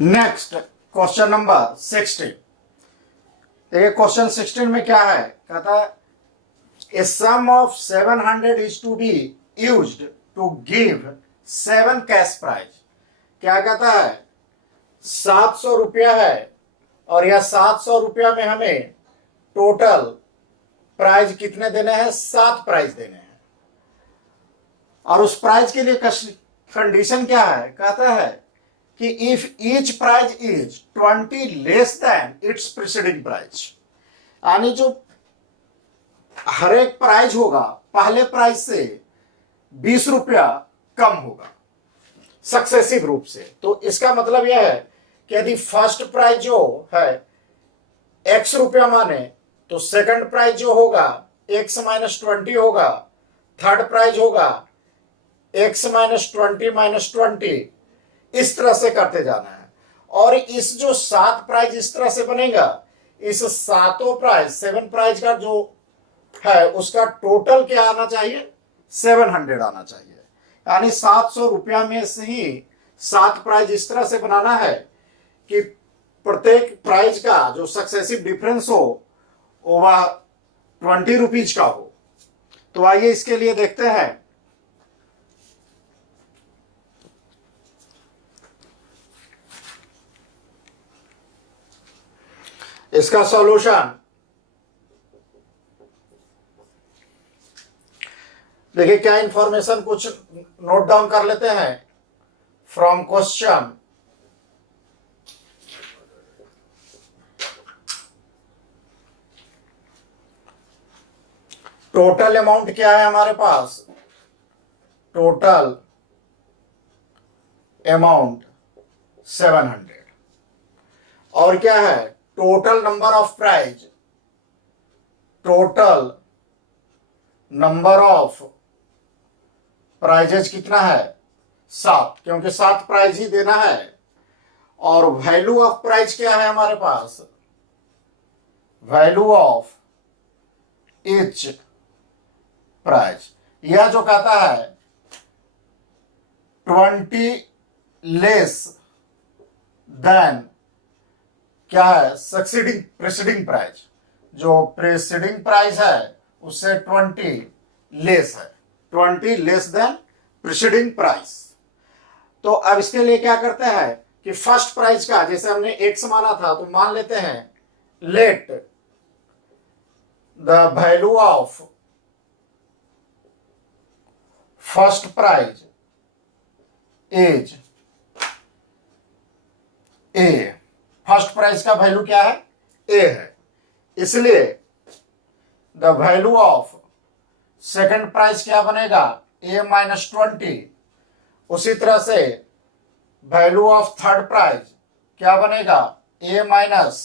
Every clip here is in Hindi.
Next question number 16। देखिए क्वेश्चन 16 में क्या है, कहता है a sum of 700 is to be used to give 7 cash prize. क्या कहता है, 700 रुपया है और यह 700 रुपया में हमें टोटल प्राइज कितने देने हैं, 7 प्राइज देने हैं। और उस प्राइज के लिए कंडीशन क्या है, कहता है कि if each prize is 20 less than its preceding prize, यानी जो हर एक प्राइज होगा पहले प्राइज से 20 रुपया कम होगा सक्सेसिव रूप से। तो इसका मतलब यह है कि यदि फर्स्ट प्राइज जो है x रुपया माने तो सेकंड प्राइज जो होगा x माइनस 20 होगा, थर्ड प्राइज होगा x माइनस 20 माइनस 20, इस तरह से करते जाना है। और इस जो 7 प्राइज इस तरह से बनेगा, इस 7 प्राइज 7 प्राइज का जो है उसका टोटल क्या आना चाहिए, 700 आना चाहिए। यानी 700 रुपया में से ही 7 प्राइज इस तरह से बनाना है कि प्रत्येक प्राइज का जो सक्सेसिव डिफरेंस हो वह 20 रुपीज का हो। तो आइए इसके लिए देखते हैं। इसका सॉल्यूशन देखिए, क्या इंफॉर्मेशन कुछ नोट डाउन कर लेते हैं फ्रॉम क्वेश्चन। टोटल अमाउंट क्या है हमारे पास, टोटल अमाउंट 700। और क्या है, total number of prize, total number of prizes कितना है, 7, क्योंकि 7 प्राइज ही देना है। और वैल्यू ऑफ प्राइज क्या है हमारे पास, वैल्यू ऑफ ईच प्राइज, यह जो कहता है 20 लेस देन क्या है, सक्सीडिंग प्रीसीडिंग प्राइज, जो प्रीसीडिंग प्राइस है उससे 20 लेस है, 20 लेस देन प्रीसीडिंग प्राइस। तो अब इसके लिए क्या करते हैं कि फर्स्ट प्राइज का जैसे हमने x माना था, तो मान लेते हैं let the value of first prize is a। First prize का वैल्यू क्या है, a है, इसलिए the value of second prize क्या बनेगा, a माइनस 20। उसी तरह से वैल्यू ऑफ थर्ड प्राइज क्या बनेगा, a माइनस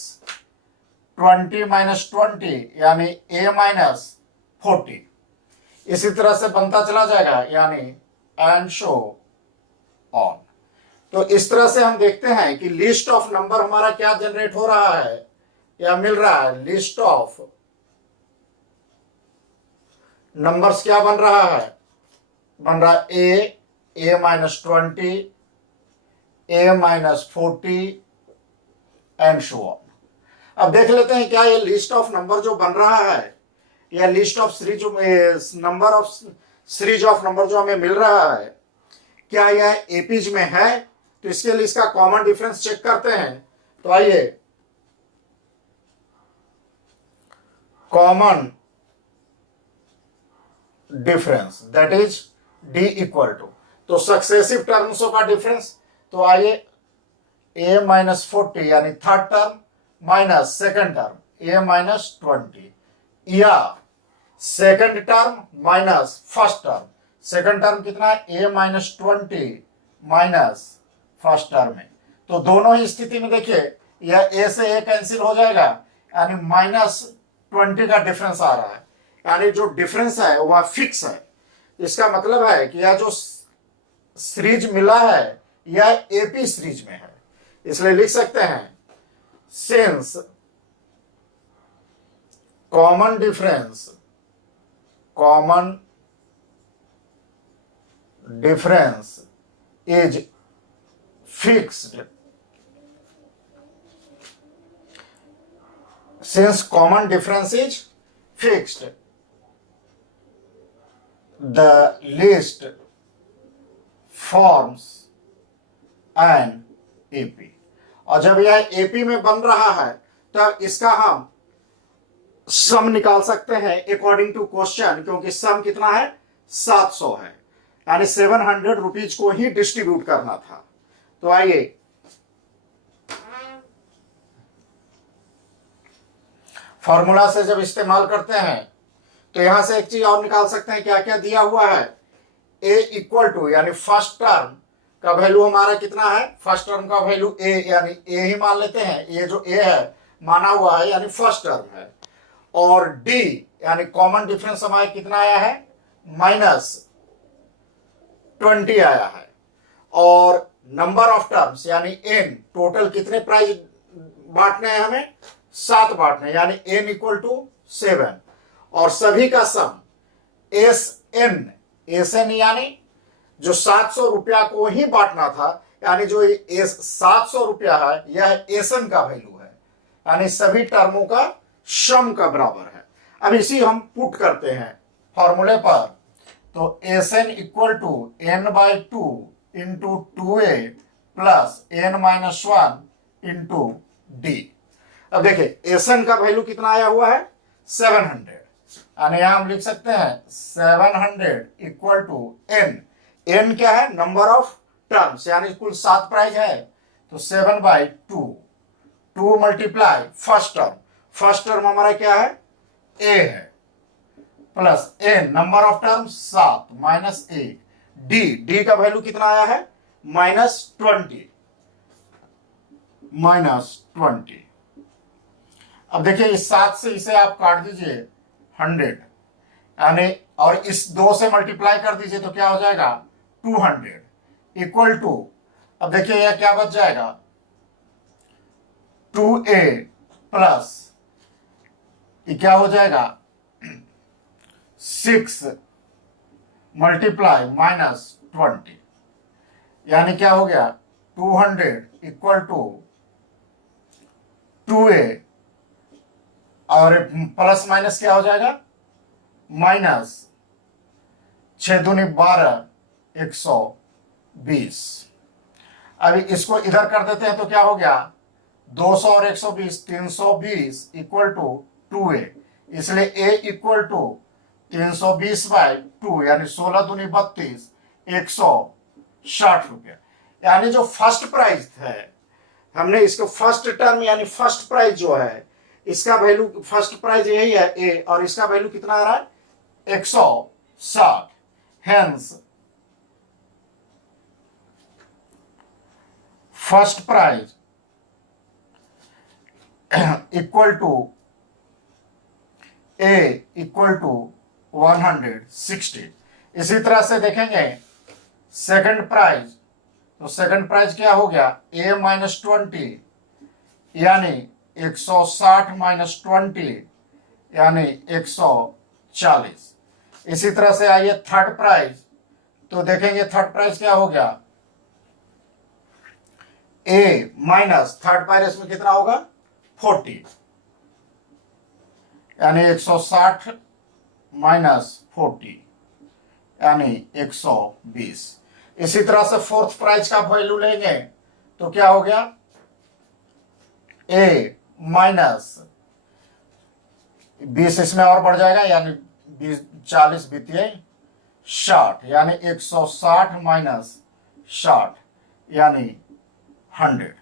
20 माइनस 20 यानी a माइनस 40। इसी तरह से बनता चला जाएगा, यानी एंड शो ऑन। तो इस तरह से हम देखते हैं कि लिस्ट ऑफ नंबर हमारा क्या जनरेट हो रहा है, या मिल रहा है, लिस्ट ऑफ नंबर्स क्या बन रहा है, बन रहा है a minus 20, a minus 40 and show on. अब देख लेते हैं क्या ये लिस्ट ऑफ नंबर जो बन रहा है, या list of series number of series of number जो हमें मिल रहा है, क्या यह एपीज में है। तो इसके लिए इसका कॉमन डिफरेंस चेक करते हैं। तो आइए, common difference that is D equal to, तो सक्सेसिव टर्म्सों का डिफरेंस। तो आइए, a माइनस 40 यानी third term minus second term a minus 20, या second term minus first term. Second term कितना है, a minus 20 minus first term है। तो दोनों ही स्थिति में देखिए, यह a से a कैंसिल हो जाएगा, यानी माइनस 20 का डिफरेंस आ रहा है, यानी जो डिफरेंस है वह फिक्स है। इसका मतलब है कि यह जो सीरीज मिला है यह एपी सीरीज में है। इसलिए लिख सकते हैं, since common difference is fixed since common difference is fixed, the list forms an AP। और जब यह AP में बन रहा है तब इसका हम सम निकाल सकते हैं अकॉर्डिंग टू क्वेश्चन, क्योंकि सम कितना है 700 है, यानी 700 रुपीज को ही डिस्ट्रीब्यूट करना था। तो आइए फॉर्मूला से जब इस्तेमाल करते हैं तो यहां से एक चीज और निकाल सकते हैं, क्या क्या दिया हुआ है। ए इक्वल टू यानी फर्स्ट टर्म का वैल्यू हमारा कितना है, फर्स्ट टर्म का वैल्यू ए, यानी ए ही मान लेते हैं, ये जो ए है माना हुआ है यानी फर्स्ट टर्म है। और डी यानी कॉमन डिफरेंस हमारा कितना आया है, -20 आया है। और नंबर ऑफ टर्म्स यानी एन, टोटल कितने प्राइज बांटने हैं हमें, 7 बांटने, यानी एन इक्वल टू 7। और सभी का सम एस एन यानी जो 700 रुपया को ही बांटना था, यानी जो 700 रुपया है यह एस एन का वैल्यू है, यानी सभी टर्मों का सम का बराबर है। अब इसी हम पुट करते हैं फॉर्मूले पर, तो S N equal to n/2 into 2a plus n-1 into D. अब देखिए एस एन का वैल्यू कितना आया हुआ है 700, यानी यहां हम लिख सकते हैं 700 इक्वल टू एन। एन क्या है, नंबर ऑफ टर्म्स, यानी कुल 7 प्राइज है, तो 7/2, 2 मल्टीप्लाई फर्स्ट टर्म हमारा क्या है ए है, plus n number of terms 7 minus a, d का वैल्यू कितना आया है -20। अब देखिए इस 7 से इसे आप काट दीजिए 100, यानी और इस 2 से मल्टीप्लाई कर दीजिए तो क्या हो जाएगा 200 इक्वल टू, अब देखिए यह क्या बच जाएगा 2a प्लस ये क्या हो जाएगा 6 मल्टीप्लाई -20, यानी क्या हो गया 200 इक्वल टू 2a और प्लस माइनस क्या हो जाएगा -6 दूनी 12 120। अभी इसको इधर कर देते हैं तो क्या हो गया 200 और 120 320 इक्वल टू 2a, इसलिए a इक्वल टू 320/2 यानी 16 दूनी 32 160 रुपया। यानी जो फर्स्ट प्राइज है हमने इसको फर्स्ट टर्म यानी फर्स्ट प्राइज जो है इसका वैल्यू, फर्स्ट प्राइज यही है ए, और इसका वैल्यू कितना आ रहा है 160। Hence first prize equal to a equal to 160। इसी तरह से देखेंगे सेकंड प्राइज, तो सेकंड प्राइज क्या हो गया a -20 यानी 160 -20 यानी 140। इसी तरह से आइए थर्ड प्राइज, तो देखेंगे थर्ड प्राइज क्या हो गया a माइनस थर्ड प्राइज में कितना होगा 40, यानी 160 -40 यानी 120। इसी तरह से फोर्थ प्राइज का वैल्यू लेंगे तो क्या हो गया a -20 इसमें और बढ़ जाएगा, यानी 40 बीतिए 60, यानी 160 -60 यानी 100।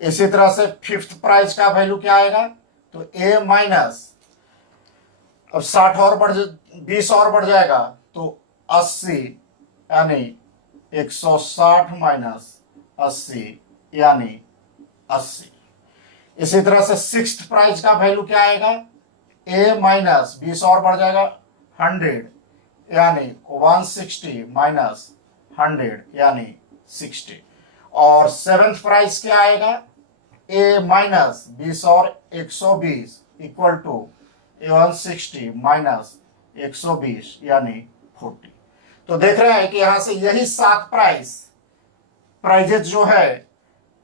इसी तरह से फिफ्थ प्राइज का वैल्यू क्या आएगा, तो a माइनस अब 60 और 20 और बढ़ जाएगा तो 80, यानी 160 -80 यानी 80। इसी तरह से सिक्स्थ प्राइज का वैल्यू क्या आएगा a -20 और बढ़ जाएगा 100, यानी 160 -100 यानी 60। और सेवेंथ प्राइज क्या आएगा a -20 और 120 इक्वल टू 160 -120 यानी 40। तो देख रहे हैं कि यहां से यही 7 प्राइजेज जो है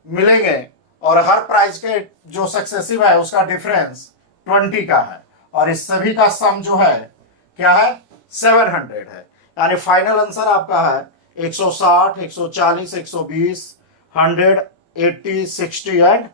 मिलेंगे, और हर प्राइज के जो सक्सेसिव है उसका डिफरेंस 20 का है और इस सभी का सम जो है क्या है 700 है। यानी फाइनल आंसर आपका है 160, 140, 120, 100, 80, 60 एंड